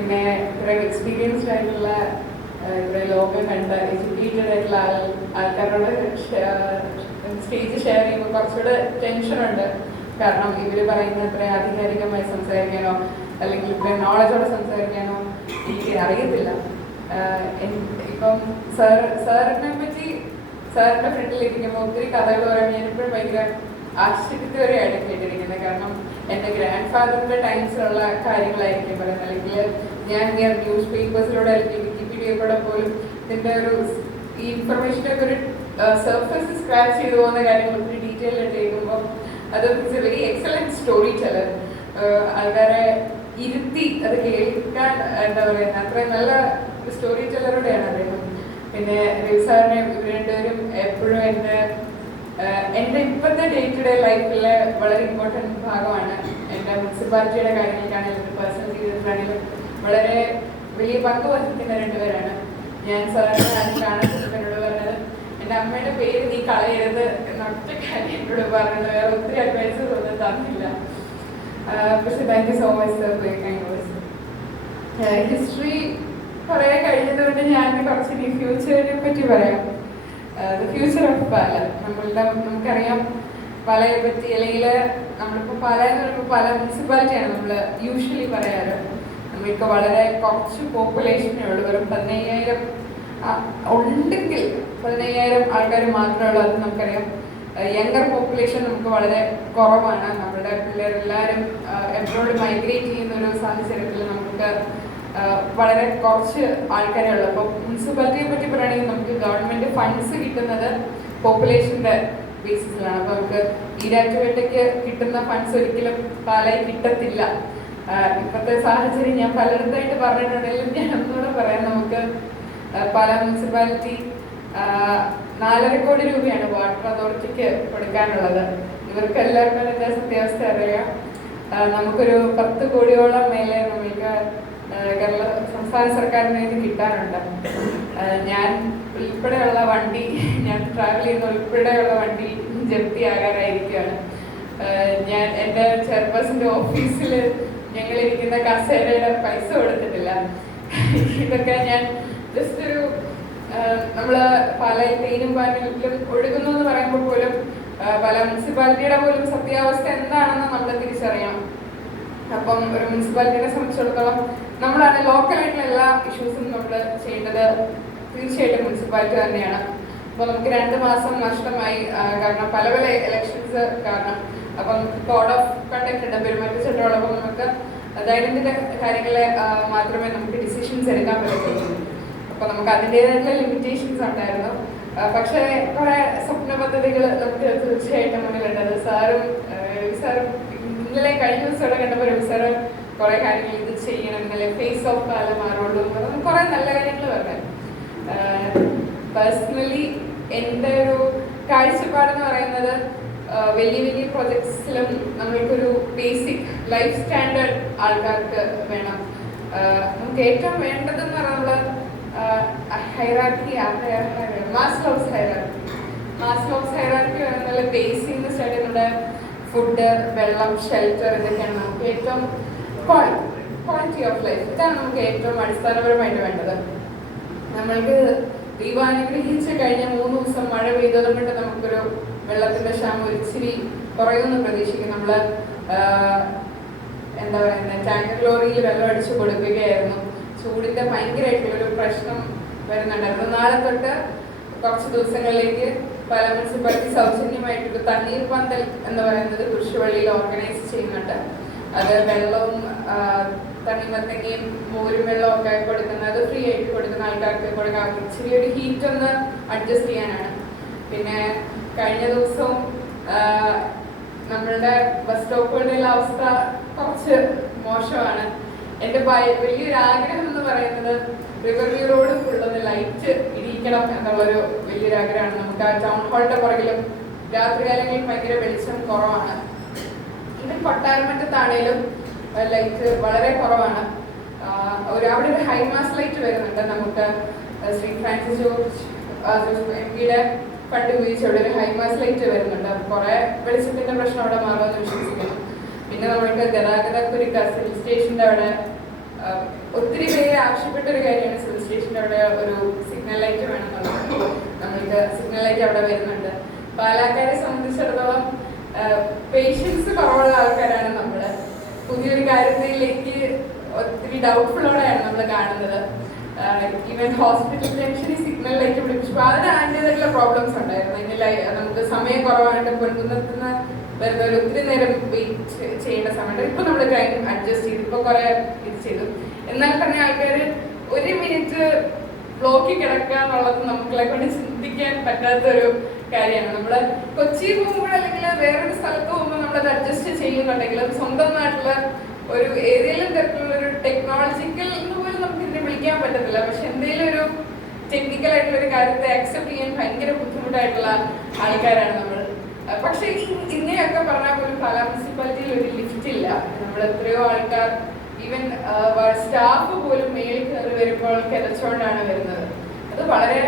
പിന്നെ കുറെ എക്സ്പീരിയൻസ്ഡ് ആയിട്ടുള്ള കുറെ ലോകം കണ്ട എഡ്യൂക്കേറ്റഡ് ആയിട്ടുള്ള ആൾക്കാരോട് സ്റ്റേജ് ഷെയർ ചെയ്യുമ്പോൾ കുറച്ചുകൂടെ ടെൻഷനുണ്ട്. കാരണം ഇവർ പറയുന്ന അത്ര ആധികാരികമായി സംസാരിക്കാനോ അല്ലെങ്കിൽ ഇത്ര നോളജോടെ സംസാരിക്കാനോ എനിക്ക് അറിയത്തില്ല. ഇപ്പം സാറിനെ പറ്റി സാറിൻ്റെ ഫ്രണ്ടിലിരിക്കുമ്പോൾ ഒത്തിരി കഥകൾ പറയാൻ ഞാനിപ്പോഴും ഭയങ്കര ആശ്ചര്യത്തോടെയാണ് കേട്ടിരിക്കുന്നത്. കാരണം എൻ്റെ ഗ്രാൻഡ് ഫാദറിൻ്റെ ടൈംസിലുള്ള കാര്യങ്ങളായിരിക്കും പറയുന്നത്. അല്ലെങ്കിൽ ഞാൻ ന്യൂസ് പേപ്പേഴ്സിലൂടെ അല്ലെങ്കിൽ വിക്കിപീഡിയയിലൂടെ പോലും ഇതിൻ്റെ ഒരു ഈ ഇൻഫർമേഷനൊക്കെ ഒരു സർഫസ് സ്ക്രാച്ച് ചെയ്തു പോകുന്ന കാര്യങ്ങൾ ഒത്തിരി ഡീറ്റെയിൽ ആയിട്ട് കേൾക്കുമ്പോൾ അത് it's A very excellent story teller. ആൾക്കാരെ ഇരുത്തി അത് കേൾക്കാൻ എന്താ പറയുക അത്രയും നല്ല സ്റ്റോറി ടെല്ലറുടെയാണ് അദ്ദേഹം. പിന്നെ രവി സാറിനെ രണ്ടുപേരും എപ്പോഴും എൻ്റെ ഇപ്പോഴത്തെ ഡേ ടു ഡേ ലൈഫിലെ വളരെ ഇമ്പോർട്ടൻറ്റ് ഭാഗമാണ്. എൻ്റെ മുനിസിപ്പാലിറ്റിയുടെ കാര്യങ്ങൾക്കാണെങ്കിലും പേഴ്സണൽ ജീവിതത്തിലാണെങ്കിലും വളരെ വലിയ പങ്ക് വഹിക്കുന്ന രണ്ടുപേരാണ്. ഞാൻ സാറിനെ കാണുന്നത് എന്നോട് പറഞ്ഞത് എൻ്റെ അമ്മയുടെ പേര് നീ കളയരുത് എന്നൊറ്റ കാര്യം എന്നോട് പറഞ്ഞത്. വേറെ ഒത്തിരി അഡ്വൈസസ് ഒന്നും തന്നില്ല. പക്ഷെ thank you so much sir for your kind words. History കുറേ കഴിഞ്ഞതുകൊണ്ട് ഞാൻ കുറച്ച് ഈ ഫ്യൂച്ചറിനെ പറ്റി പറയാം. ദ ഫ്യൂച്ചർ ഓഫ് പാല. നമുക്കറിയാം പാലയെ പറ്റി. അല്ലെങ്കിൽ നമ്മളിപ്പോൾ പാല എന്ന് പറയുമ്പോൾ പാല മുനിസിപ്പാലിറ്റിയാണ് നമ്മൾ യൂഷ്വലി പറയാറ്. നമ്മൾക്ക് വളരെ കുറച്ച് പോപ്പുലേഷനേ ഉള്ളൂ. വെറും 15,000 ഉണ്ടെങ്കിൽ 15,000 ആൾക്കാർ മാത്രമേ ഉള്ളൂ. അത് നമുക്കറിയാം. യങ്ങർ പോപ്പുലേഷൻ നമുക്ക് വളരെ കുറവാണ്. നമ്മുടെ പിള്ളേരെല്ലാവരും എബ്രോഡ് മൈഗ്രേറ്റ് ചെയ്യുന്ന ഒരു സാഹചര്യത്തിൽ നമുക്ക് വളരെ കുറച്ച് ആൾക്കാരേ ഉള്ളൂ. അപ്പോൾ മുനിസിപ്പാലിറ്റിയെ പറ്റി പറയുകയാണെങ്കിൽ നമുക്ക് ഗവൺമെൻറ് ഫണ്ട്സ് കിട്ടുന്നത് പോപ്പുലേഷൻ്റെ ബേസിസിലാണ്. അപ്പോൾ നമുക്ക് ഈരാറ്റുപേട്ടയ്ക്ക് കിട്ടുന്ന ഫണ്ട്സ് ഒരിക്കലും പാലായി കിട്ടത്തില്ല. ഇപ്പോഴത്തെ സാഹചര്യം ഞാൻ പലയിടത്തായിട്ട് പറഞ്ഞിട്ടുണ്ടെങ്കിലും ഞാൻ ഒന്നുകൂടെ പറയാം. നമുക്ക് പാലാ മുനിസിപ്പാലിറ്റി 4.5 കോടി രൂപയാണ് വാട്ടർ അതോറിറ്റിക്ക് കൊടുക്കാനുള്ളത്. ഇവർക്ക് എല്ലാവർക്കും എൻ്റെ സത്യാവസ്ഥ അറിയാം. നമുക്കൊരു 10 കോടിയോളം മേലെ നമുക്ക് കേരള സംസ്ഥാന സർക്കാരിന് വേണ്ടി കിട്ടാനുണ്ട്. ഞാൻ ഉൾപ്പെടെയുള്ള വണ്ടി, ഞാൻ ട്രാവൽ ചെയ്യുന്ന ഉൾപ്പെടെയുള്ള വണ്ടി ജപ്തിയാകാറായിരിക്കുകയാണ്. ഞാൻ എൻ്റെ ചെയർപേഴ്സൻ്റെ ഓഫീസിൽ ഞങ്ങളിരിക്കുന്ന കസേരയുടെ പൈസ കൊടുത്തിട്ടില്ല. ഇതൊക്കെ ഞാൻ ജസ്റ്റ് ഒരു നമ്മൾ പാലയിൽ തേനും പാലിലും ഒഴുകുന്നു എന്ന് പറയുമ്പോൾ പോലും പല മുനിസിപ്പാലിറ്റിയുടെ പോലും സത്യാവസ്ഥ എന്താണെന്ന് നമ്മൾ തിരിച്ചറിയാം. അപ്പം ഒരു മുനിസിപ്പാലിറ്റിയെ സംബന്ധിച്ചിടത്തോളം നമ്മളാണ് ലോക്കലായിട്ടുള്ള എല്ലാ ഇഷ്യൂസും നമ്മൾ ചെയ്യേണ്ടത് തീർച്ചയായിട്ടും മുനിസിപ്പാലിറ്റി തന്നെയാണ്. അപ്പോൾ നമുക്ക് 2 മാസം നഷ്ടമായി. കാരണം പല പല ഇലക്ഷൻസ് കാരണം. അപ്പം കോഡ് ഓഫ് കണ്ടക്ട് ഉണ്ട്, പെരുമാറ്റച്ചട്ടമുള്ളപ്പോൾ നമുക്ക് ദൈനംദിന കാര്യങ്ങളെ മാത്രമേ നമുക്ക് ഡിസിഷൻസ് എടുക്കാൻ പറ്റത്തുള്ളൂ. അപ്പോൾ നമുക്ക് അതിൻ്റേതായിട്ടുള്ള ലിമിറ്റേഷൻസ് ഉണ്ടായിരുന്നു. പക്ഷേ കുറേ സ്വപ്ന പദ്ധതികൾ നമുക്ക് തീർച്ചയായിട്ടും മുന്നിലുണ്ടത്. സാറും ഇന്നലെ കഴിഞ്ഞ ദിവസം കണ്ടപ്പോൾ രവി സാറ് കുറേ കാര്യങ്ങൾ ഇത് ചെയ്യണം, ഇന്നലെ ഫേസ് ഓഫ് പാല മാറുള്ളൂ, നമുക്ക് കുറേ നല്ല കാര്യങ്ങൾ പറഞ്ഞു. പേഴ്സണലി എൻ്റെ ഒരു കാഴ്ചപ്പാടെന്ന് പറയുന്നത് വലിയ വലിയ പ്രൊജക്ട്സിലും നമ്മൾക്കൊരു ബേസിക് ലൈഫ് സ്റ്റാൻഡേർഡ് ആൾക്കാർക്ക് വേണം. നമുക്ക് ഏറ്റവും വേണ്ടതെന്ന് പറഞ്ഞാൽ ഹൈറാർക്കി, മാസ്ലോസ് ഹൈറാർക്കി വേണം. നല്ല ബേസിക് സ്റ്റാർട്ട് ചെയ്യുന്നുണ്ട്. ഫുഡ്, വെള്ളം, ഷെൽട്ടർ, ഇതൊക്കെയാണ് നമുക്ക് ഏറ്റവും ക്വാളിറ്റി ഓഫ് ലൈഫ്. ഇതാണ് നമുക്ക് ഏറ്റവും അടിസ്ഥാനപരമായിട്ട് വേണ്ടത്. നമ്മൾക്ക് ദൈവാനുഗ്രഹിച്ച് കഴിഞ്ഞ 3 ദിവസം മഴ പെയ്തത് കൊണ്ട് നമുക്കൊരു വെള്ളത്തിൻ്റെ ക്ഷാമം ഒരിച്ചിരി കുറയുമെന്ന് പ്രതീക്ഷിക്കും. നമ്മൾ എന്താ പറയുന്നത്, ടാങ്കർ ലോറിയിൽ വെള്ളം അടിച്ചു കൊടുക്കുകയായിരുന്നു. ചൂടിൻ്റെ ഭയങ്കരമായിട്ടുള്ളൊരു പ്രശ്നം വരുന്നുണ്ടായിരുന്നു. നാളെ തൊട്ട് കുറച്ച് ദിവസങ്ങളിലേക്ക് പല മുനിസിപ്പാലിറ്റി സൗജന്യമായിട്ടൊരു തണ്ണീർ പന്തൽ എന്ന് പറയുന്നത് കുരിശുപള്ളിയിൽ ഓർഗനൈസ് ചെയ്യുന്നുണ്ട്. അത് വെള്ളവും തണ്ണിമത്തങ്ങയും മോരും വെള്ളവും ഒക്കെ കൊടുക്കുന്നത് ഫ്രീ ആയിട്ട് കൊടുക്കുന്ന ആൾക്കാർക്ക് കൊടുക്കാൻ ഇച്ചിരി ഒരു ഹീറ്റ് ഒന്ന് അഡ്ജസ്റ്റ് ചെയ്യാനാണ്. പിന്നെ കഴിഞ്ഞ ദിവസവും നമ്മളുടെ ബസ് സ്റ്റോപ്പുകളുടെ അവസ്ഥ കുറച്ച് മോശമാണ്. എൻ്റെ വലിയൊരു ആഗ്രഹം എന്ന് പറയുന്നത് റിവർ വ്യൂ റോഡ് ഫുള്ളത് ലൈറ്റ് ഇരിക്കണം എന്നുള്ളൊരു വലിയൊരു ആഗ്രഹമാണ്. നമുക്ക് ആ ടൗൺ ഹാളിൻ്റെ പുറകിലും രാത്രികാലങ്ങളിൽ ഭയങ്കര വെളിച്ചം കുറവാണ്. ഇവൻ കൊട്ടാരമറ്റത്താണേലും ലൈറ്റ് വളരെ കുറവാണ്. അവിടെ ഒരു ഹൈമാസ് ലൈറ്റ് വരുന്നുണ്ട്. നമുക്ക് ശ്രീ ഫ്രാൻസിസ് ജോർജ് എംപിയുടെ ഫണ്ട് ഉപയോഗിച്ച് അവിടെ ഒരു ഹൈമാസ് ലൈറ്റ് വരുന്നുണ്ട്. കുറേ വെളിച്ചത്തിൻ്റെ പ്രശ്നം അവിടെ മാറുമെന്ന് വിശ്വസിക്കുന്നു. പിന്നെ നമ്മൾക്ക് ഗതാഗതക്കുരുക്ക് സിവിൽ സ്റ്റേഷൻ്റെ അവിടെ ഒത്തിരി പേര് ആവശ്യപ്പെട്ട ഒരു കാര്യമാണ് സിവിൽ സ്റ്റേഷൻ്റെ അവിടെ ഒരു സിഗ്നൽ ലൈറ്റ് വേണമെന്നുള്ളത്. നമ്മൾക്ക് സിഗ്നൽ ലൈറ്റ് അവിടെ വരുന്നുണ്ട്. പാലക്കാരെ സംബന്ധിച്ചിടത്തോളം പേഷ്യൻസ് കുറവുള്ള ആൾക്കാരാണ് നമ്മൾ. പുതിയൊരു കാര്യത്തിലേക്ക് ഒത്തിരി ഡൗട്ട്ഫുള്ളോടെയാണ് നമ്മൾ കാണുന്നത്. ഈവൻ ഹോസ്പിറ്റൽ ജംഗ്ഷനിൽ സിഗ്നൽ ലൈറ്റ് പിടിപ്പിച്ചപ്പോൾ അതിന് അതിൻ്റെതായിട്ടുള്ള പ്രോബ്ലംസ് ഉണ്ടായിരുന്നു. അതിന് നമുക്ക് സമയം കുറവായിട്ട് പൊൻകുന്നത്തുനിന്ന് വരുന്നവർ ഒത്തിരി നേരം വെയിറ്റ് ചെയ്യേണ്ട സമയത്ത് ഇപ്പൊ നമ്മൾ ടൈം അഡ്ജസ്റ്റ് ചെയ്തു, ഇപ്പൊ കുറെ ഇത് ചെയ്തു. എന്നാൽ തന്നെ ആൾക്കാർ ഒരു മിനിറ്റ് ബ്ലോക്കിൽ കിടക്കുക എന്നുള്ളത് നമ്മളെ കൊണ്ട് ചിന്തിക്കാൻ പറ്റാത്തൊരു കാര്യമാണ്. നമ്മൾ കൊച്ചി പോകുമ്പോൾ അല്ലെങ്കിൽ വേറൊരു സ്ഥലത്ത് പോകുമ്പോൾ നമ്മളത് അഡ്ജസ്റ്റ് ചെയ്യുന്നുണ്ടെങ്കിൽ അത് സ്വന്തമായിട്ടുള്ള ഒരു ഏതെങ്കിലും തരത്തിലുള്ള ഒരു ടെക്നോളജിക്കൽ എന്ന് പോലും നമുക്ക് ഇതിനെ വിളിക്കാൻ പറ്റത്തില്ല. പക്ഷെ എന്തെങ്കിലും ഒരു ടെക്നിക്കൽ ആയിട്ടുള്ള ഒരു കാര്യത്തെ അക്സെപ്റ്റ് ചെയ്യാൻ ഭയങ്കര ബുദ്ധിമുട്ടായിട്ടുള്ള ആൾക്കാരാണ് നമ്മൾ. പക്ഷെ ഇങ്ങനെയൊക്കെ പറഞ്ഞാൽ പോലും പാലാ മുനിസിപ്പാലിറ്റിയിൽ ഒരു ലിഫ്റ്റ് ഇല്ല. നമ്മൾ എത്രയോ ആൾക്കാർ ഈവൻ സ്റ്റാഫ് പോലും മേളിൽ കയറി വരുമ്പോൾ കിതച്ചുകൊണ്ടാണ് വരുന്നത്. അത് വളരെ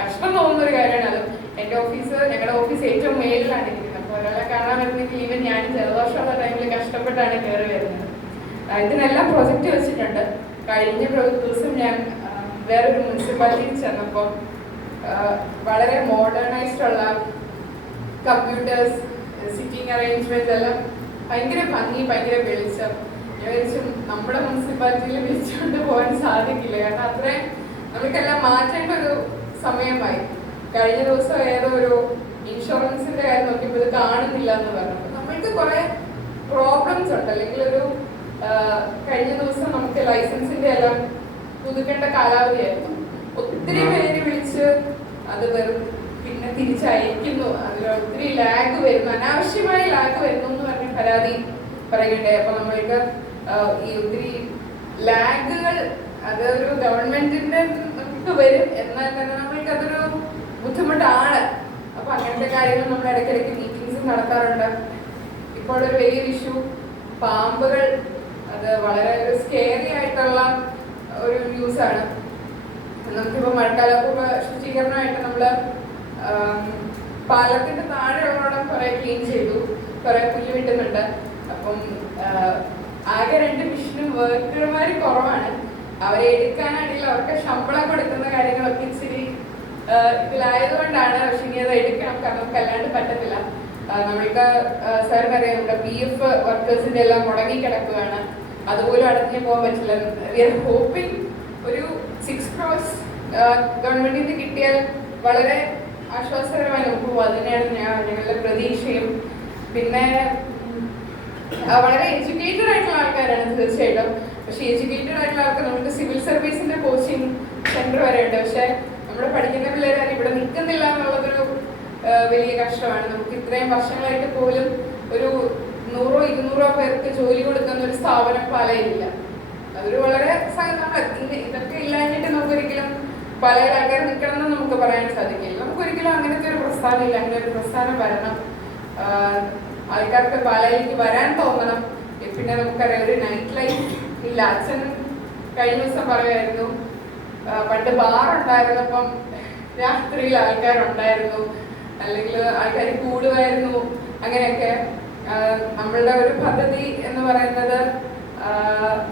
കഷ്ടം തോന്നുന്ന ഒരു കാര്യമാണ്. അത് എൻ്റെ ഓഫീസ്, ഞങ്ങളുടെ ഓഫീസ് ഏറ്റവും മേളിലാണ് ഇരിക്കുന്നത്. അപ്പോൾ ഒരാളെ കാണാൻ വരുന്നെങ്കിൽ ഈവൻ ഞാൻ ജലദോഷമുള്ള ടൈമിൽ കഷ്ടപ്പെട്ടാണ് കയറി വരുന്നത്. ഇതിനെല്ലാം പ്രൊജക്റ്റ് വെച്ചിട്ടുണ്ട്. കഴിഞ്ഞ ദിവസം ഞാൻ വേറൊരു മുനിസിപ്പാലിറ്റിയിൽ ചെന്നപ്പോൾ വളരെ മോഡേണൈസ്ഡ് ഉള്ള കമ്പ്യൂട്ടേഴ്സ്, സിറ്റിംഗ് അറേഞ്ച്മെന്റ് എല്ലാം ഭയങ്കര ഭംഗി, ഭയങ്കര വെളിച്ചം. ഞാൻ വിളിച്ചു നമ്മുടെ മുനിസിപ്പാലിറ്റിയിൽ വിളിച്ചുകൊണ്ട് പോകാൻ സാധിക്കില്ല, കാരണം അത്രയും നമുക്കെല്ലാം മാറ്റേണ്ട ഒരു സമയമായി. കഴിഞ്ഞ ദിവസം ഏതോ ഒരു ഇൻഷുറൻസിന്റെ കാര്യം നോക്കിയപ്പോൾ ഇത് കാണുന്നില്ല എന്ന് പറഞ്ഞു. നമ്മൾക്ക് കുറെ പ്രോബ്ലംസ് ഉണ്ട്. അല്ലെങ്കിൽ ഒരു കഴിഞ്ഞ ദിവസം നമുക്ക് ലൈസൻസിന്റെ എല്ലാം പുതുക്കേണ്ട കാലാവധിയായിരുന്നു. ഒത്തിരി പേര് വിളിച്ച് അത് വെറും പിന്നെ തിരിച്ചയക്കുന്നു. അതിൽ ഒത്തിരി ലാഗ് വരുന്നു, അനാവശ്യമായ ലാഗ് വരുന്നു എന്ന് പറഞ്ഞ് പരാതി പറയുകയുണ്ടായി. അപ്പൊ നമ്മൾക്ക് ഈ ഒത്തിരി ലാഗുകൾ അതൊരു ഗവൺമെന്റിന്റെ നമുക്ക് വരും, എന്നാൽ തന്നെ നമ്മൾക്ക് അതൊരു ബുദ്ധിമുട്ടാണ്. അപ്പൊ അങ്ങനത്തെ കാര്യങ്ങൾ നമ്മൾ ഇടയ്ക്കിടയ്ക്ക് മീറ്റിംഗ്സ് നടത്താറുണ്ട്. ഇപ്പോൾ ഒരു വലിയൊരു ഇഷ്യൂ പാമ്പുകൾ. അത് വളരെ ഒരു സ്കേറി ആയിട്ടുള്ള ഒരു ന്യൂസാണ്. നമുക്കിപ്പോ മഴക്കാലപൂർവ്വ ശുചീകരണമായിട്ട് നമ്മള് പാലത്തിന്റെ താഴെയുള്ളവിടെ കുറെ ക്ലീൻ ചെയ്തു, കുറെ പുല്ല് വിട്ടുന്നുണ്ട്. അപ്പം ആകെ 2 മിഷനും വർക്കർമാർ കുറവാണ്. അവരെ എടുക്കാനാണെങ്കിൽ അവർക്ക് ശമ്പളം കൊടുക്കുന്ന കാര്യങ്ങളൊക്കെ ഇച്ചിരി ഇതിലായതുകൊണ്ടാണ്. പക്ഷെ ഇനി അത് എടുക്കണം, കാരണം നമുക്ക് അല്ലാണ്ട് പറ്റത്തില്ല. നമ്മൾക്ക് സാറിന് അറിയാം, നമ്മുടെ PF വർക്കേഴ്സിന്റെ എല്ലാം മുടങ്ങി കിടക്കുകയാണ്. അതുപോലും അടഞ്ഞു പോകാൻ പറ്റില്ല. വി ആർ ഹോപ്പിംഗ് ഒരു 6 crores ഗവൺമെന്റിൽ നിന്ന് കിട്ടിയാൽ വളരെ ആശ്വാസകരമായി നമുക്ക് പോകും. അതിനെയാണ് ഞങ്ങളുടെ പ്രതീക്ഷയും. പിന്നെ വളരെ എഡ്യൂക്കേറ്റഡ് ആയിട്ടുള്ള ആൾക്കാരാണ് തീർച്ചയായിട്ടും. പക്ഷെ എഡ്യൂക്കേറ്റഡ് ആയിട്ടുള്ള ആൾക്ക് നമുക്ക് സിവിൽ സർവീസിന്റെ കോച്ചിങ് സെന്റർ വരെ ഉണ്ട്. പക്ഷെ നമ്മുടെ പഠിക്കുന്ന പിള്ളേരാണ് ഇവിടെ നിൽക്കുന്നില്ല എന്നുള്ളതൊരു വലിയ കഷ്ടമാണ്. നമുക്ക് ഇത്രയും വർഷങ്ങളായിട്ട് പോലും ഒരു 100-200 പേർക്ക് ജോലി കൊടുക്കുന്ന ഒരു സ്ഥാപനം പാലയിലില്ല. അതൊരു വളരെ ഇതൊക്കെ ഇല്ലാഞ്ഞിട്ട് നമുക്കൊരിക്കലും പല ആൾക്കാർ നിൽക്കണം എന്ന് നമുക്ക് പറയാൻ സാധിക്കില്ല. നമുക്കൊരിക്കലും അങ്ങനത്തെ ഒരു പ്രസ്ഥാനം ഇല്ല. അങ്ങനെ ഒരു പ്രസ്ഥാനം വരണം, ആൾക്കാർക്ക് പാലയിലേക്ക് വരാൻ തോന്നണം. പിന്നെ നമുക്കറിയാം ഒരു നൈറ്റ് ലൈഫ് ഇല്ല. അച്ഛൻ കഴിഞ്ഞ ദിവസം പറയുമായിരുന്നു, പണ്ട് ബാർ ഉണ്ടായിരുന്നപ്പം രാത്രിയിൽ ആൾക്കാരുണ്ടായിരുന്നു, അല്ലെങ്കിൽ ആൾക്കാർ കൂടുമായിരുന്നു. അങ്ങനെയൊക്കെ നമ്മളുടെ ഒരു പദ്ധതി എന്ന് പറയുന്നത്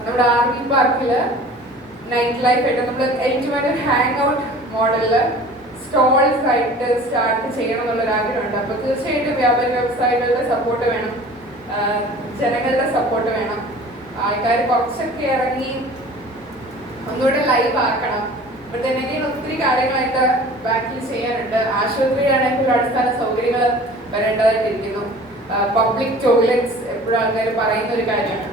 നമ്മുടെ RV പാർക്കില് നൈറ്റ് ലൈഫ് ആയിട്ട് നമ്മൾ ഏറ്റവും ഹാങ് ഔട്ട് മോഡലില് സ്റ്റോൾസ് ആയിട്ട് സ്റ്റാർട്ട് ചെയ്യണം എന്നുള്ളൊരു ആഗ്രഹമുണ്ട്. അപ്പൊ തീർച്ചയായിട്ടും വ്യാപാര വ്യവസായികളുടെ സപ്പോർട്ട് വേണം, ജനങ്ങളുടെ സപ്പോർട്ട് വേണം. ആൾക്കാർ കുറച്ചൊക്കെ ഇറങ്ങി ഒന്നുകൂടെ ലൈവ് ആക്കണം. ബട്ട് തന്നെ ഒത്തിരി കാര്യങ്ങളായിട്ട് ബാക്കിൽ ചെയ്യാനുണ്ട്. ആശുപത്രിയാണെങ്കിൽ അടിസ്ഥാന സൗകര്യങ്ങൾ വരേണ്ടതായിട്ടിരിക്കുന്നു. പബ്ലിക് ടോയ്ലറ്റ്സ് എപ്പോഴും ആൾക്കാർ പറയുന്ന ഒരു കാര്യമാണ്.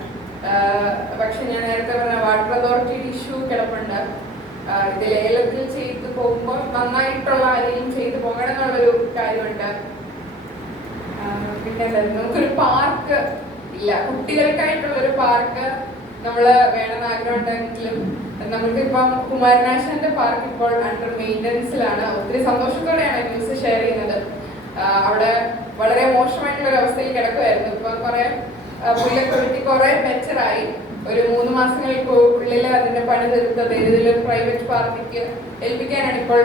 പക്ഷെ ഞാൻ നേരത്തെ പറഞ്ഞ വാട്ടർ അതോറിറ്റിയുടെ ഇഷ്യൂ കിടപ്പുണ്ട്. ഇത് ലേലത്തിൽ ചെയ്തു പോകുമ്പോൾ നന്നായിട്ടുള്ള ആരെയും ചെയ്തു പോകണം എന്നുള്ളൊരു കാര്യമുണ്ട്. പിന്നെ നമുക്കൊരു പാർക്ക് ഇല്ല, കുട്ടികൾക്കായിട്ടുള്ളൊരു പാർക്ക് നമ്മൾ വേണമെന്ന് ആഗ്രഹം ഉണ്ടെങ്കിലും നമുക്കിപ്പം കുമാരനാശാന്റെ പാർക്ക് ഇപ്പോൾ അണ്ടർ മെയിൻ്റനൻസിലാണ്. ഒത്തിരി സന്തോഷത്തോടെയാണ് ന്യൂസ് ഷെയർ ചെയ്യുന്നത്. അവിടെ വളരെ മോശമായിട്ടുള്ള ഒരു അവസ്ഥയിൽ കിടക്കുമായിരുന്നു. ഇപ്പം കുറെ പുല്ലൊക്കെ വെട്ടി കുറെ ബെറ്ററായി. ഒരു 3 മാസങ്ങൾക്കുള്ളിൽ അതിന്റെ പണി തീർത്തത് ഏതെങ്കിലും പ്രൈവറ്റ് പാർട്ടിക്ക് ഏൽപ്പിക്കാനാണ് ഇപ്പോൾ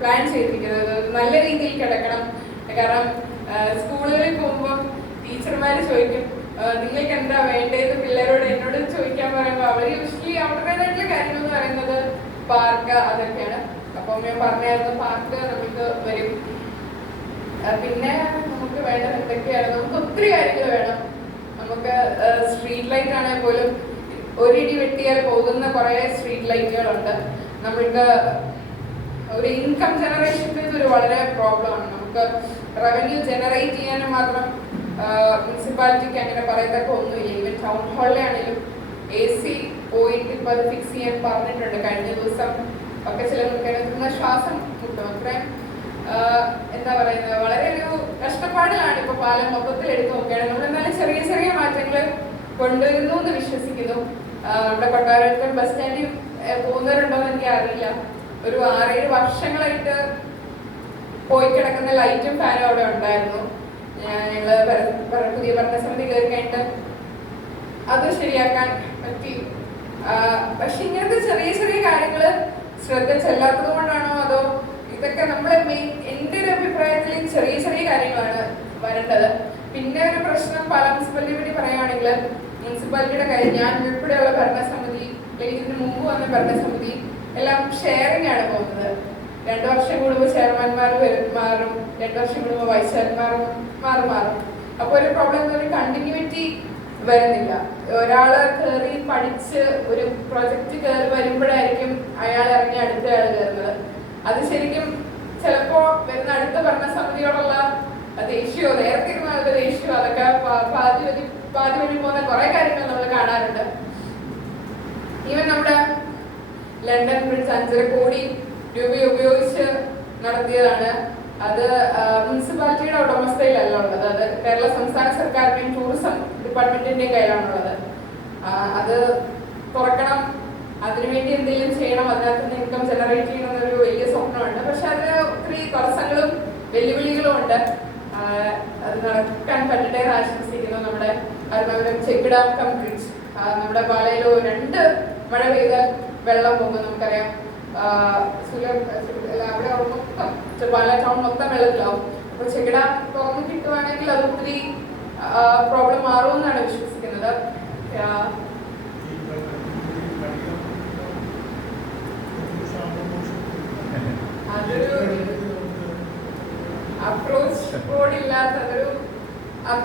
പ്ലാൻ ചെയ്തിരിക്കുന്നത്. നല്ല രീതിയിൽ കിടക്കണം. കാരണം സ്കൂളുകളിൽ പോകുമ്പോൾ ടീച്ചർമാർ ചോദിക്കും നിങ്ങൾക്ക് എന്താ വേണ്ടതെന്ന് പിള്ളേരോട് എന്നോട് ചോദിക്കാൻ പറയുമ്പോൾ യൂഷ്വലി അവരുടേതായിട്ടുള്ള കാര്യങ്ങൾ എന്ന് പറയുന്നത് പാർക്ക് അതൊക്കെയാണ്. അപ്പം ഞാൻ പറഞ്ഞായിരുന്നു പാർക്ക് നമുക്ക് വരും. പിന്നെ നമുക്ക് വേണ്ടത് എന്തൊക്കെയാണ്, നമുക്ക് ഒത്തിരി കാര്യങ്ങൾ വേണം. നമുക്ക് സ്ട്രീറ്റ് ലൈറ്റ് ആണെങ്കിൽ പോലും ഒരിടി വെട്ടിയാൽ പോകുന്ന കുറേ സ്ട്രീറ്റ് ലൈറ്റുകളുണ്ട്. നമ്മൾക്ക് ഒരു ഇൻകം ജനറേഷൻ്റെ ഇതൊരു വളരെ പ്രോബ്ലമാണ്. നമുക്ക് റവന്യൂ ജനറേറ്റ് ചെയ്യാനും മാത്രം മുനിസിപ്പാലിറ്റിക്ക് അങ്ങനെ പറയത്തക്ക ഒന്നുമില്ല. ഈവൻ ടൗൺ ഹാളിലാണെങ്കിലും AC പോയിട്ട് ഇപ്പം അത് ഫിക്സ് ചെയ്യാൻ പറഞ്ഞിട്ടുണ്ട്. കഴിഞ്ഞ ദിവസം ഒക്കെ ചില ശ്വാസം കിട്ടും. അത്രയും എന്താ പറയുന്നത്, വളരെ ഒരു കഷ്ടപ്പാടിലാണ് ഇപ്പൊ പാലം മൊത്തത്തിൽ എടുത്തു നോക്കുകയാണെങ്കിൽ. നമ്മൾ എന്നാലും ചെറിയ ചെറിയ മാറ്റങ്ങൾ കൊണ്ടുവരുന്നു എന്ന് വിശ്വസിക്കുന്നു. നമ്മുടെ കൊട്ടാരത്തിൽ ബസ് സ്റ്റാൻഡിൽ പോകുന്നവരുണ്ടോ എന്ന് എനിക്ക് അറിയില്ല. ഒരു 6-7 വർഷങ്ങളായിട്ട് പോയി കിടക്കുന്ന ലൈറ്റും ഫാനും അവിടെ ഉണ്ടായിരുന്നു. ഞങ്ങള് പുതിയ ഭരണസമിതി കയറി കഴിഞ്ഞിട്ട് അത് ശരിയാക്കാൻ പറ്റി. പക്ഷെ ഇങ്ങനത്തെ ചെറിയ ചെറിയ കാര്യങ്ങൾ ശ്രദ്ധ ചെല്ലാത്തത് കൊണ്ടാണോ അതോ ഇതൊക്കെ നമ്മളെ എൻ്റെ ഒരു അഭിപ്രായത്തിൽ ചെറിയ ചെറിയ കാര്യങ്ങളാണ് വരേണ്ടത്. പിന്നെ ഒരു പ്രശ്നം പാലാ മുനിസിപ്പാലിറ്റിയെ പറ്റി പറയുകയാണെങ്കിൽ മുനിസിപ്പാലിറ്റിയുടെ കാര്യം, ഞാൻ ഉൾപ്പെടെയുള്ള ഭരണസമിതി ഇതിന് മുമ്പ് വന്ന ഭരണസമിതി എല്ലാം ഷെയറിംഗ് ആണ് പോകുന്നത്. 2 വർഷം കൂടുമ്പോൾ ചെയർമാൻമാർ മാറും, 2 വർഷം കൂടുമ്പോൾ വൈസ് ചെയർമാരും മാറും. അപ്പോൾ ഒരു പ്രോബ്ലം ഒരു കണ്ടിന്യൂറ്റി വരുന്നില്ല. ഒരാള് കയറി പഠിച്ച് ഒരു പ്രൊജക്റ്റ് കയറി വരുമ്പോഴായിരിക്കും അയാൾ ഇറങ്ങി അടുത്ത ആൾ കയറുന്നത്. അത് ശരിക്കും ചിലപ്പോ വരുന്ന അടുത്ത ഭരണസമിതിയോടുള്ള ദേഷ്യമോ നേരത്തെ ഇരുന്ന ദേഷ്യമോ അതൊക്കെ പാതി വഴി പോകുന്ന കുറെ കാര്യങ്ങൾ നമ്മൾ കാണാറുണ്ട്. ഈവൻ നമ്മുടെ ലണ്ടൻ ബ്രിഡ്ജ് 5.5 കോടി രൂപ ഉപയോഗിച്ച് നടത്തിയതാണ്. അത് മുനിസിപ്പാലിറ്റിയുടെ ഉടമസ്ഥയിലല്ല ഉള്ളത്, അത് കേരള സംസ്ഥാന സർക്കാരിന്റെയും ടൂറിസം ഡിപ്പാർട്ട്മെന്റിന്റെയും കയ്യിലാണുള്ളത്. അത് തുറക്കണം, അതിനുവേണ്ടി എന്തെങ്കിലും ചെയ്യണം, അതിനകത്ത് ഇൻകം ജനറേറ്റ് ചെയ്യണം എന്നൊരു വലിയ സ്വപ്നമുണ്ട്. പക്ഷെ അതിന് ഒത്തിരി തടസ്സങ്ങളും വെല്ലുവിളികളും ഉണ്ട്. അത് നടക്കാൻ പറ്റട്ടെ എന്ന് ആശംസിക്കുന്നു. നമ്മുടെ ചെക്ക് ഡാം കം ബ്രിഡ്ജ്, നമ്മുടെ പാലയിലോ 2 മഴ പെയ്താൽ വെള്ളം പോകും. നമുക്കറിയാം, അവിടെ മൊത്തം പാല ടൗൺ മൊത്തം വെള്ളത്തിലാവും. അപ്പൊ ചെക്ക് ഡാം തുറന്നു കിട്ടുവാണെങ്കിൽ അത് ഒത്തിരി പ്രോബ്ലം മാറുമെന്നാണ് വിശ്വസിക്കുന്നത്. അതൊരു അപ്രോച്ച് റോഡ് ഇല്ലാത്തതൊരു,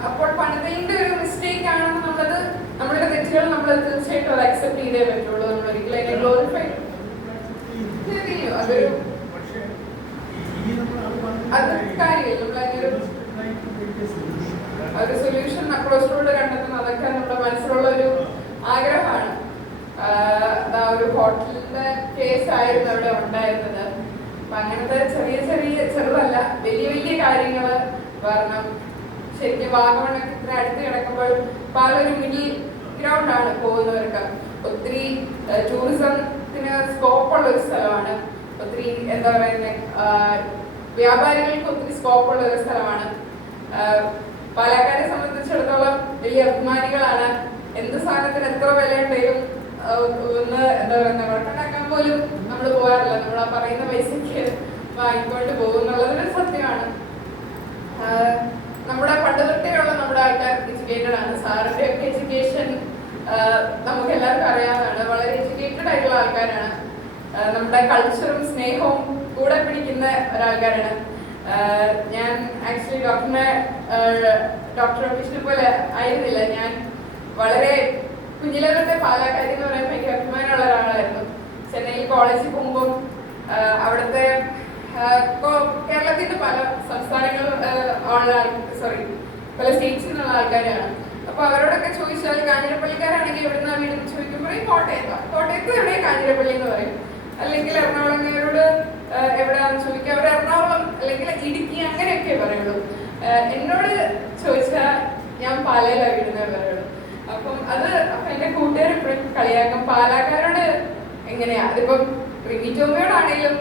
അപ്പോൾ പണിതതിന്റെ ഒരു മിസ്റ്റേക്ക് ആണെന്നുള്ളത് നമ്മളുടെ തെറ്റുകൾ നമ്മൾ തീർച്ചയായിട്ടും അത് അക്സെപ്റ്റ് ചെയ്തേ പറ്റുള്ളൂ. നമ്മൾ ഒരിക്കലും അതിനെ ഗ്ലോറിഫൈ അതൊരു അത് കാര്യമില്ല. നമ്മളൊരു സൊല്യൂഷൻ അപ്രോച്ച് റോഡ് കണ്ടെത്തുന്നത് അതൊക്കെ നമ്മുടെ മനസ്സിലുള്ള ഒരു ആഗ്രഹമാണ്. ഒരു ഹോട്ടലിന്റെ കേസ് ആയിരുന്നു അവിടെ ഉണ്ടായിരുന്നത്. അപ്പൊ അങ്ങനത്തെ ചെറുതല്ല, വലിയ കാര്യങ്ങൾ വരണം. ശരിക്കും വാഗമണ്ണൊക്കെ ഇത്ര അടുത്ത് കിടക്കുമ്പോൾ പാലൊരു മിഡിൽ ഗ്രൗണ്ട് ആണ് പോകുന്നവർക്ക്. ഒത്തിരി ടൂറിസത്തിന് സ്കോപ്പുള്ള ഒരു സ്ഥലമാണ്. ഒത്തിരി എന്താ പറയുന്നത്, വ്യാപാരികൾക്ക് ഒത്തിരി സ്കോപ്പുള്ള ഒരു സ്ഥലമാണ്. പാലക്കാരെ സംബന്ധിച്ചിടത്തോളം വലിയ അഭിമാനികളാണ്. എന്ത് സാധനത്തിന് എത്ര വില ഉണ്ടെങ്കിലും ഒന്ന് എന്താ പറയുക വട്ടണ്ടാക്കാൻ പോലും നമ്മൾ പോകാറില്ല. നമ്മൾ ആ പറയുന്ന പൈസക്ക് വാങ്ങിക്കൊണ്ട് പോകുന്നുള്ളതൊരു സത്യമാണ്. നമ്മുടെ പണ്ട് തൊട്ടേയുള്ള നമ്മുടെ ആൾക്കാർ എഡ്യൂക്കേറ്റഡ് ആണ്. സാറിന്റെ ഒക്കെ എഡ്യൂക്കേഷൻ നമുക്ക് എല്ലാവർക്കും അറിയാവുന്നതാണ്. വളരെ എഡ്യൂക്കേറ്റഡ് ആയിട്ടുള്ള ആൾക്കാരാണ്. നമ്മുടെ കൾച്ചറും സ്നേഹവും കൂടെ പിടിക്കുന്ന ഒരാൾക്കാരാണ്. ഞാൻ ആക്ച്വലി ഡോക്ടർ വിഷ്ണു പോലെ ആയിരുന്നില്ല. ഞാൻ വളരെ കുഞ്ഞിലെ തൊട്ടേ പാലക്കാരി എന്ന് പറയുമ്പോൾ എനിക്ക് അഭിമാനമുള്ള ഒരാളായിരുന്നു. ചെന്നൈയിൽ കോളേജിൽ പോകുമ്പോൾ അവിടുത്തെ കേരളത്തിന്റെ പല സംസ്ഥാനങ്ങളും പല സ്റ്റേറ്റ്സിൽ നിന്നുള്ള ആൾക്കാരാണ്. അപ്പൊ അവരോടൊക്കെ ചോദിച്ചാൽ കാഞ്ഞിരപ്പള്ളിക്കാരാണെങ്കിൽ എവിടുന്ന വീടെന്ന് ചോദിക്കുമ്പോൾ കോട്ടയത്ത് എവിടെ കാഞ്ഞിരപ്പള്ളി എന്ന് പറയും. അല്ലെങ്കിൽ എറണാകുളംകാരോട് എവിടെയാണെന്ന് ചോദിക്കുക, അവർ എറണാകുളം അല്ലെങ്കിൽ ഇടുക്കി അങ്ങനെയൊക്കെ പറയുള്ളൂ. എന്നോട് ചോദിച്ചാൽ ഞാൻ പാലയിലാണ് വീടുന്നേ പറയുള്ളൂ. അപ്പം എന്റെ കൂട്ടുകാർ എപ്പോഴും കളിയാക്കും. പാലാക്കാരോട് എങ്ങനെയാ, അതിപ്പം റിമിറ്റോമയോടാണേലും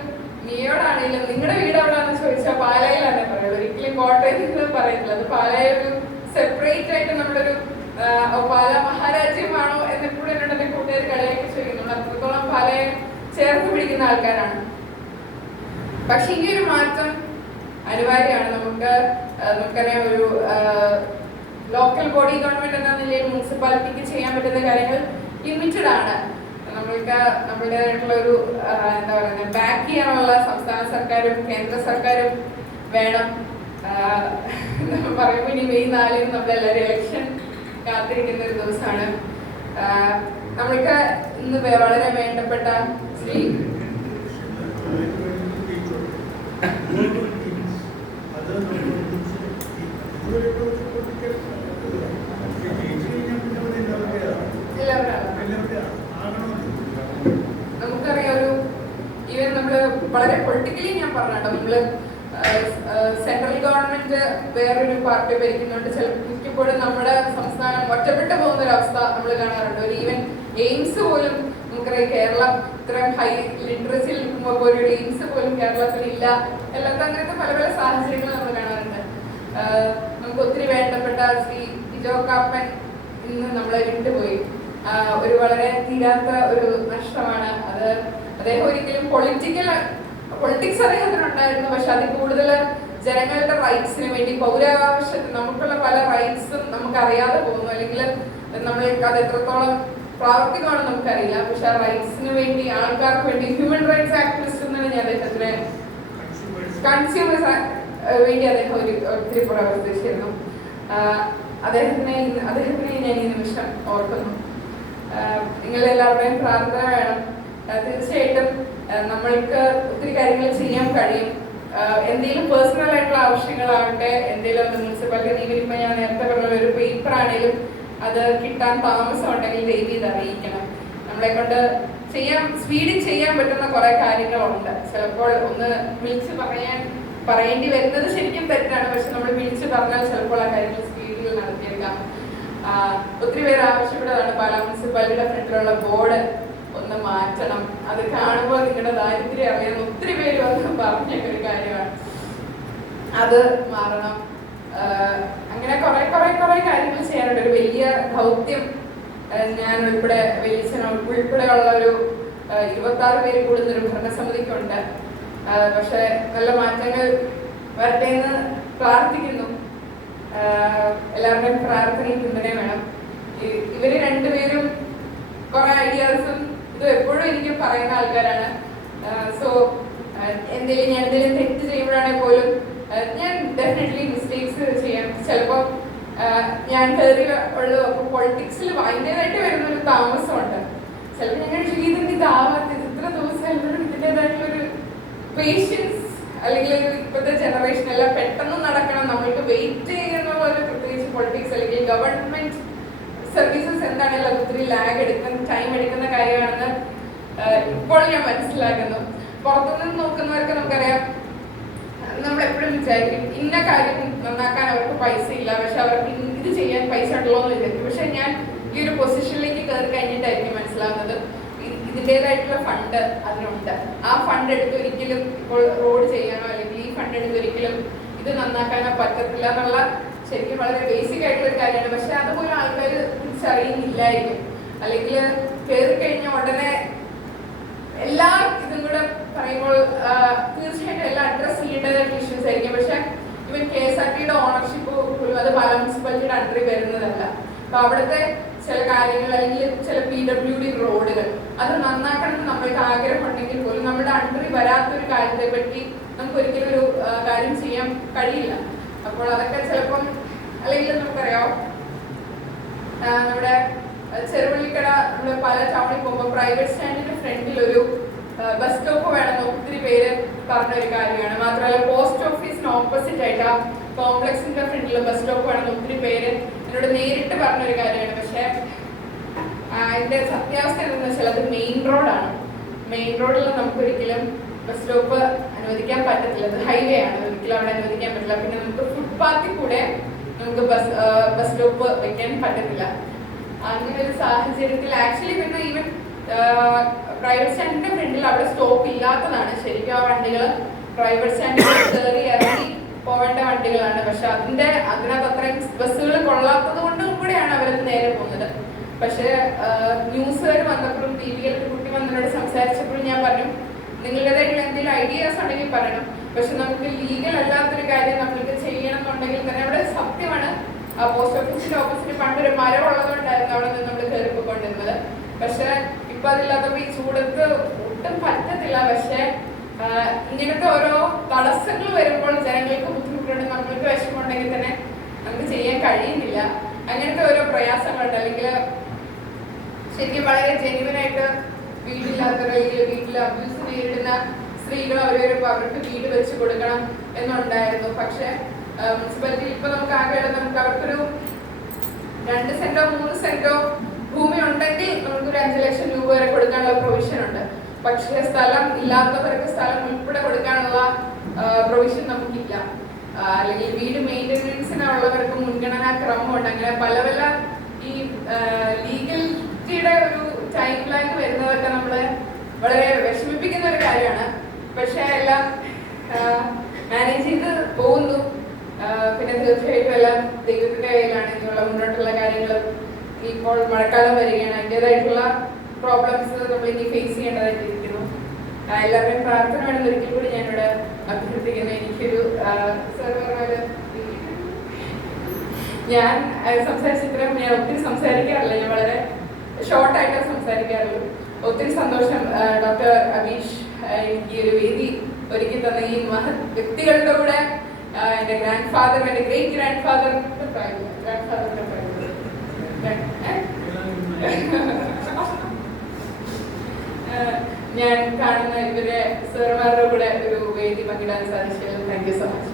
നീയോടാണേലും നിങ്ങളുടെ വീട് എവിടെയാണെന്ന് ചോദിച്ചാൽ പാലയിലാണ് പറയുള്ളൂ. ഒരിക്കലും കോട്ടയത്ത് പറയത്തില്ല. അത് പാലയിൽ ഒരു സെപ്പറേറ്റ് ആയിട്ട് നമ്മളൊരു പാല മഹാരാജ്യമാണോ എന്നെപ്പോഴും എന്നോട് എന്റെ കൂട്ടുകാർ കളിയാക്കി ചോദിക്കും. നമ്മൾ അത്രത്തോളം പാലയെ ചേർത്ത് പിടിക്കുന്ന ആൾക്കാരാണ്. പക്ഷെ ഈ ഒരു മാറ്റം അനിവാര്യമാണ്. നമുക്കറിയാം, ഒരു ലോക്കൽ ബോഡി ഗവൺമെന്റ് എന്ന നിലയിൽ മുനിസിപ്പാലിറ്റിക്ക് ചെയ്യാൻ പറ്റുന്ന കാര്യങ്ങൾ ലിമിറ്റഡ് ആണ്. നമ്മൾക്ക് നമ്മുടേതായിട്ടുള്ള ഒരു എന്താ പറയുക ബാക്ക് ചെയ്യാനുള്ള സംസ്ഥാന സർക്കാരും കേന്ദ്ര സർക്കാരും വേണം. പറയുമ്പോൾ ഇനി മെയ് 4 നമ്മളെല്ലാവരും ഇലക്ഷൻ കാത്തിരിക്കുന്ന ഒരു ദിവസമാണ്. നമ്മൾക്ക് ഇന്ന് വളരെ വേണ്ടപ്പെട്ട ശ്രീ നമുക്കറിയാം ഒരു ഈവൻ നമ്മള് വളരെ പൊളിറ്റിക്കലി ഞാൻ പറഞ്ഞോ നമ്മള് സെൻട്രൽ ഗവൺമെന്റ് വേറൊരു പാർട്ടി ഭരിക്കുന്നുണ്ട്. മിക്കപ്പോഴും നമ്മുടെ സംസ്ഥാനം ഒറ്റപ്പെട്ടു പോകുന്ന ഒരു അവസ്ഥ നമ്മൾ കാണാറുണ്ട്. ഒരു ഈവൻ എയിംസ് പോലും നമുക്കറിയാം കേരളം ഇത്രയും ഹൈ ലിറ്ററസി നിൽക്കുമ്പോൾ പോലും ഒരു എയിംസ് പോലും കേരളത്തിൽ ഇല്ല. എല്ലാവർക്കും അങ്ങനത്തെ പല പല സാഹചര്യങ്ങൾ നമ്മൾ കാണാറുണ്ട്. നമുക്ക് ഒത്തിരി വേണ്ടപ്പെട്ട ശ്രീ ജിജോ കാപ്പൻ ഇന്ന് നമ്മളെ വിട്ടുപോയി. ഒരു വളരെ തീരാത്ത ഒരു നഷ്ടമാണ് അത്. അദ്ദേഹം ഒരിക്കലും പൊളിറ്റിക്സ് അദ്ദേഹത്തിനുണ്ടായിരുന്നു, പക്ഷെ അതിൽ കൂടുതൽ ജനങ്ങളുടെ റൈറ്റ്സിന് വേണ്ടി പൗരാവകാശത്തിന് നമുക്കുള്ള പല റൈറ്റ്സും നമുക്ക് അറിയാതെ പോകുന്നു, അല്ലെങ്കിൽ നമ്മൾക്ക് അത് എത്രത്തോളം പ്രാവർത്തികമാണെന്ന് നമുക്കറിയില്ല. പക്ഷെ ആ റൈറ്റ്സിന് വേണ്ടി ആൾക്കാർക്ക് വേണ്ടി ഹ്യൂമൻ റൈറ്റ്സ് ആക്ടിവിസ്റ്റ് എന്നാണ് ഞാൻ അദ്ദേഹത്തിന് കൺസ്യൂമേഴ്സ് വേണ്ടി അദ്ദേഹം ഒത്തിരി പ്രവർത്തിച്ചിരുന്നു. അദ്ദേഹത്തിനെ ഞാൻ ഈ നിമിഷം ഓർക്കുന്നു. നിങ്ങളെല്ലാവരുടെയും പ്രാർത്ഥന വേണം. തീർച്ചയായിട്ടും നമ്മൾക്ക് ഒത്തിരി കാര്യങ്ങൾ ചെയ്യാൻ കഴിയും. എന്തെങ്കിലും പേഴ്സണൽ ആയിട്ടുള്ള ആവശ്യങ്ങളാവട്ടെ, എന്തെങ്കിലും മുനിസിപ്പാലിറ്റി നിയമിക്കുമ്പോൾ ഞാൻ നേരത്തെ പറഞ്ഞ ഒരു പേപ്പർ ആണെങ്കിലും അത് കിട്ടാൻ താമസം ഉണ്ടെങ്കിൽ ദയവ് ഇത് അറിയിക്കണം. നമ്മളെ കൊണ്ട് സ്പീഡിൽ ചെയ്യാൻ പറ്റുന്ന കുറെ കാര്യങ്ങളുണ്ട്. ചിലപ്പോൾ ഒന്ന് വിളിച്ച് പറയേണ്ടി വരുന്നത് ശരിക്കും തെറ്റാണ്, പക്ഷെ നമ്മൾ വിളിച്ച് പറഞ്ഞാൽ ചിലപ്പോൾ ആ കാര്യങ്ങൾ സ്പീഡിൽ നടത്തിയേക്കാം. ഒത്തിരി പേര് ആവശ്യപ്പെട്ടതാണ് പാലാ മുനിസിപ്പാലിറ്റിയുടെ ഫ്രണ്ടിലുള്ള ബോർഡ് ഒന്ന് മാറ്റണം. അത് കാണുമ്പോൾ നിങ്ങളുടെ ദാരിദ്ര്യം അറിയാൻ ഒത്തിരി പേര് വന്ന് പറഞ്ഞ ഒരു കാര്യമാണ്. അത് മാറണം. അങ്ങനെ കുറെ കാര്യങ്ങൾ ചെയ്യാനുണ്ട്. ഒരു വലിയ ദൗത്യം ഞാൻ ഉൾപ്പെടെ ഉൾപ്പെടെയുള്ള ഒരു 26 പേര് കൂടുന്നൊരു ഭരണസമിതിക്കുണ്ട്. പക്ഷെ നല്ല മാറ്റങ്ങൾ വരട്ടെ എന്ന് പ്രാർത്ഥിക്കുന്നു. എല്ലാവരുടെയും പ്രാർത്ഥനയും പിന്തുണയും വേണം. ഇവര് രണ്ടുപേരും കുറെ ഐഡിയാസും ഇത് എപ്പോഴും എനിക്ക് പറയുന്ന ആൾക്കാരാണ്. സോ ഞാൻ എന്തെങ്കിലും തെറ്റ് ചെയ്യുമ്പോഴാണെങ്കിൽ പോലും ഞാൻ ഡെഫിനറ്റ്ലി മിസ്റ്റേക്സ് ചെയ്യാം. ചിലപ്പോൾ ഞാൻ കയറി ഉള്ളു. അപ്പോൾ പൊളിറ്റിക്സിൽ അതിൻ്റെതായിട്ട് വരുന്നൊരു താമസമുണ്ട്. ചിലപ്പോൾ ഞങ്ങൾ ഇതാവാത്ത ഇത്ര ദിവസം ഇതിൻ്റെതായിട്ടുള്ളൊരു പേഷ്യൻസ് അല്ലെങ്കിൽ ഇപ്പോഴത്തെ ജനറേഷൻ എല്ലാം പെട്ടെന്ന് നടക്കണം, നമ്മൾക്ക് വെയിറ്റ് ചെയ്യുന്ന പ്രത്യേകിച്ച് പൊളിറ്റിക്സ് അല്ലെങ്കിൽ ഗവൺമെന്റ് സർവീസസ് എന്താണെങ്കിലും അത് ഒത്തിരി ടൈം എടുക്കുന്ന കാര്യമാണെന്ന് ഇപ്പോൾ ഞാൻ മനസ്സിലാക്കുന്നു. പുറത്തുനിന്ന് നോക്കുന്നവർക്ക് നമുക്കറിയാം, നമ്മളെപ്പോഴും വിചാരിക്കും ഇന്ന കാര്യം നന്നാക്കാൻ അവർക്ക് പൈസ ഇല്ല, പക്ഷെ അവർക്ക് ഇത് ചെയ്യാൻ പൈസ ഉണ്ടല്ലോ എന്ന് വിചാരിക്കും. പക്ഷെ ഞാൻ ഈ ഒരു പൊസിഷനിലേക്ക് കയറി കഴിഞ്ഞിട്ടായിരിക്കും മനസ്സിലാവുന്നത് ഇതിൻ്റെതായിട്ടുള്ള ഫണ്ട് അതിനുണ്ട്. ആ ഫണ്ട് എടുത്ത് ഒരിക്കലും ഇപ്പോൾ റോഡ് ചെയ്യാനോ അല്ലെങ്കിൽ ഈ ഫണ്ട് എടുത്ത് ഒരിക്കലും ഇത് നന്നാക്കാനോ പറ്റത്തില്ല എന്നുള്ള ശരിക്കും വളരെ ബേസിക് ആയിട്ടുള്ള ഒരു കാര്യമാണ്. പക്ഷെ അതുപോലെ ആൾക്കാർ തിരിച്ചറിയുന്നില്ലായിരിക്കും. അല്ലെങ്കിൽ കയറി കഴിഞ്ഞ ഉടനെ എല്ലാ ഇതും കൂടെ പറയുമ്പോൾ തീർച്ചയായിട്ടും എല്ലാം അഡ്രസ് ചെയ്യേണ്ടതായിട്ടുള്ള ഇഷ്യൂസ് ആയിരിക്കും. പക്ഷെ ഇവൻ KSRTയുടെ ഓണർഷിപ്പ് പോലും അത് പാലാ മുനിസിപ്പാലിറ്റിയുടെ അണ്ടറിൽ വരുന്നതല്ല. അപ്പൊ അവിടുത്തെ ചില കാര്യങ്ങൾ അല്ലെങ്കിൽ ചില PWD റോഡുകൾ അത് നന്നാക്കണം എന്ന് നമ്മൾക്ക് ആഗ്രഹമുണ്ടെങ്കിൽ പോലും നമ്മുടെ അണ്ടറിൽ വരാത്തൊരു കാര്യത്തെ പറ്റി നമുക്ക് ഒരിക്കലും ഒരു കാര്യം ചെയ്യാൻ കഴിയില്ല. അപ്പോൾ അതൊക്കെ ചിലപ്പം അല്ലെങ്കിൽ നമുക്കറിയാം നമ്മുടെ ചെറുവള്ളിക്കട നമ്മുടെ പല ടൗണിൽ പോകുമ്പോൾ പ്രൈവറ്റ് സ്റ്റാൻഡിന്റെ ഫ്രണ്ടിൽ ഒരു ബസ് സ്റ്റോപ്പ് വേണമെന്ന് ഒത്തിരി പേര് പറഞ്ഞൊരു കാര്യമാണ്. മാത്രമല്ല പോസ്റ്റ് ഓഫീസിന് ഓപ്പോസിറ്റ് ആയിട്ട് ആ കോംപ്ലക്സിന്റെ ഫ്രണ്ടിൽ ബസ് സ്റ്റോപ്പ് വേണമെന്ന് ഒത്തിരി പേര് എന്നോട് നേരിട്ട് പറഞ്ഞൊരു കാര്യമാണ്. പക്ഷെ അതിന്റെ സത്യാവസ്ഥ എന്താണെന്ന് വെച്ചാൽ അത് മെയിൻ റോഡാണ്. മെയിൻ റോഡിൽ നമുക്കൊരിക്കലും ബസ് സ്റ്റോപ്പ് അനുവദിക്കാൻ പറ്റത്തില്ല. അത് ഹൈവേ ആണ്, ഒരിക്കലും അവിടെ അനുവദിക്കാൻ പറ്റില്ല. പിന്നെ നമുക്ക് ഫുട്പാത്തിൽ കൂടെ നമുക്ക് ബസ് സ്റ്റോപ്പ് വെക്കാൻ പറ്റത്തില്ല. അങ്ങനെ ഒരു സാഹചര്യത്തിൽ ആക്ച്വലി പിന്നെ ഈവൻ പ്രൈവറ്റ് സ്റ്റാൻഡിന്റെ ഫ്രണ്ടിൽ അവിടെ സ്റ്റോപ്പ് ഇല്ലാത്തതാണ്. ശരിക്കും ആ വണ്ടികൾ പ്രൈവറ്റ് സ്റ്റാൻഡിൽ കയറി ഇറങ്ങി പോവേണ്ട വണ്ടികളാണ്. പക്ഷെ അതിനകത്ത് അത്രയും ബസ്സുകൾ കൊള്ളാത്തത് കൊണ്ടും കൂടെയാണ് അവരത് നേരെ പോകുന്നത്. പക്ഷെ ന്യൂസുകാർ വന്നപ്പോഴും TV-യിൽ കുട്ടി വന്നവരോട് സംസാരിച്ചപ്പോഴും ഞാൻ പറഞ്ഞു നിങ്ങളുടേതായിട്ടുള്ള എന്തെങ്കിലും ഐഡിയാസ് ഉണ്ടെങ്കിൽ പറയണം. പക്ഷെ നമുക്ക് ലീഗൽ അല്ലാത്തൊരു കാര്യം നമ്മൾക്ക് ചെയ്യണം എന്നുണ്ടെങ്കിൽ തന്നെ അവിടെ സത്യമാണ്. ആ പോസ്റ്റ് ഓഫീസിന്റെ ഓപ്പോസിറ്റ് പണ്ടൊരു മരം ഉള്ളതുകൊണ്ടായിരുന്നു അവിടെ നിന്ന് നമ്മൾ കയറി പോയിക്കൊണ്ടിരുന്നത്. പക്ഷെ ഇപ്പൊ അതില്ലാത്തപ്പോ ഈ ചൂടത്ത് ഒട്ടും പറ്റത്തില്ല. പക്ഷെ ഇങ്ങനത്തെ ഓരോ തടസ്സങ്ങൾ വരുമ്പോൾ ജനങ്ങൾക്ക് ബുദ്ധിമുട്ടുണ്ട്, നമ്മൾക്ക് വിഷമമുണ്ടെങ്കിൽ തന്നെ നമുക്ക് ചെയ്യാൻ കഴിയുന്നില്ല. അങ്ങനത്തെ ഓരോ പ്രയാസങ്ങളുണ്ട്. അല്ലെങ്കിൽ ശരിക്കും വളരെ ജെന്യുവനായിട്ട് വീടില്ലാത്തവർ അല്ലെങ്കിൽ വീട്ടിൽ അബ്യൂസ് നേരിടുന്ന സ്ത്രീകൾ അവർക്ക് വീട് വെച്ച് കൊടുക്കണം എന്നുണ്ടായിരുന്നു. പക്ഷെ മുനിസിപ്പാലിറ്റി ഇപ്പൊ നമുക്ക് ആകെയുള്ളത് നമുക്ക് അവർക്കൊരു 2 സെന്റോ 3 സെന്റോ ഭൂമി ഉണ്ടെങ്കിൽ നമുക്കൊരു 5 ലക്ഷം രൂപ വരെ കൊടുക്കാനുള്ള പ്രൊവിഷൻ ഉണ്ട്. പക്ഷേ സ്ഥലം ഇല്ലാത്തവർക്ക് സ്ഥലം ഉൾപ്പെടെ കൊടുക്കാനുള്ള പ്രൊവിഷൻ നമുക്കില്ല. അല്ലെങ്കിൽ വീട് മെയിൻ്റനൻസിനുള്ളവർക്ക് മുൻഗണനാ ക്രമമുണ്ട്. അങ്ങനെ പല പല ഈ ലീഗലിറ്റിയുടെ ഒരു ടൈം ലൈൻ വരുന്നതൊക്കെ നമ്മളെ വളരെ വിഷമിപ്പിക്കുന്ന ഒരു കാര്യമാണ്. പക്ഷെ എല്ലാം മാനേജ് ചെയ്ത് പോകുന്നു. പിന്നെ തീർച്ചയായിട്ടും എല്ലാം ദൈവത്തിന്റെ കയ്യിലാണ്. ഇനിയുള്ള മുന്നോട്ടുള്ള കാര്യങ്ങൾ ഇപ്പോൾ മഴക്കാലം വരികയാണ്, അതിൻ്റെതായിട്ടുള്ള പ്രോബ്ലംസ് നമ്മൾ ഇനി ഫേസ് ചെയ്യേണ്ടതായിട്ടിരിക്കുന്നു. എല്ലാവരുടെയും പ്രാർത്ഥന വേണമെന്ന് ഒരിക്കൽ കൂടി ഞാനിവിടെ അഭ്യർത്ഥിക്കുന്നു. എനിക്കൊരു ഞാൻ സംസാരിച്ചിത്രയും ഞാൻ ഒത്തിരി സംസാരിക്കാറില്ല, ഞാൻ വളരെ ഷോർട്ടായിട്ട് സംസാരിക്കാറുള്ളൂ. ഒത്തിരി സന്തോഷം ഡോക്ടർ അബീഷ് എനിക്ക് ഒരു വേദി ഒരുക്കി തന്ന ഈ മഹത് വ്യക്തികളുടെ കൂടെ എൻ്റെ ഗ്രാൻഡ് ഫാദർ, എൻ്റെ ഗ്രേറ്റ് ഗ്രാൻഡ് ഫാദറിന്റെ ഞാൻ കാണുന്ന ഇവരെ സാറുമാരുടെ കൂടെ ഒരു വേദി പങ്കിടാൻ സാധിച്ചതിൽ താങ്ക് യു സോ മച്ച്.